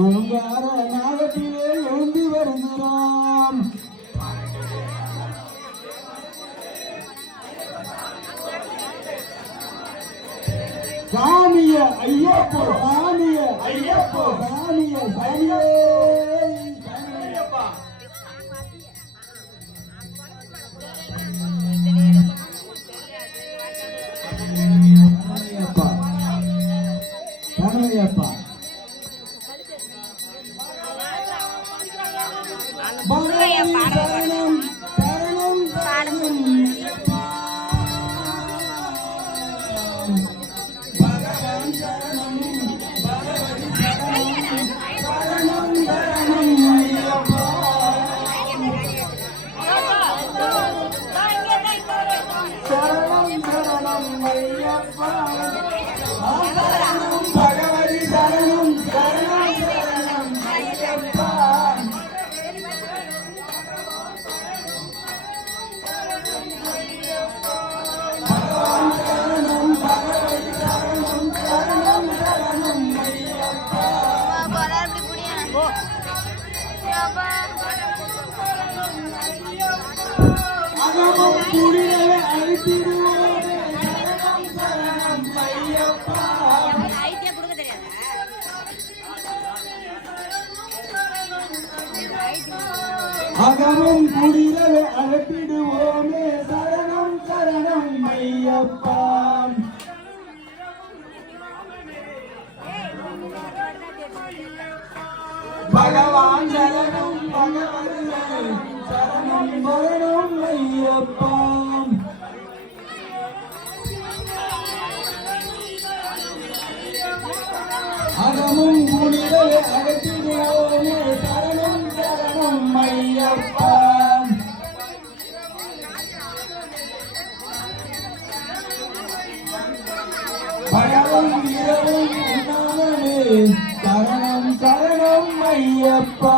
ஓங்கார நாகத்திலே எழுந்து வருகிறோம். சாமிய ஐயப்போ சாமிய ஐயப்போ சாமிய சாமியே சரணையப்பா சரணம் சரணம் சரணம் பகவான் சரணம் பகவதி சரணம் சரணம் சரணம் ஐயப்பா சரணம் சரணம் ஐயப்பா சரணம் பகவதி சரணம் சரணம் சரணம் ஐயப்பா பகவான் சரணம் பகவதி சரணம் சரணம் சரணம் ஐயப்பா அகமும் குடிரவே அழைத்திடுவோமே சரணம் சரணம் ஐயப்பா அகமும் குடிரவே அழைத்திடுவோமே சரணம் சரணம் ஐயப்பா பகவான் சரணம் பகவதி சரணம் சரணம் ஐயப்பா அகமும் குடிரவே அழைத்திடுவோமே சரணம் சரணம் ஐயப்பா பகவன் இரவும் உண்ணாமலே சரணம் சரணம் ஐயப்பா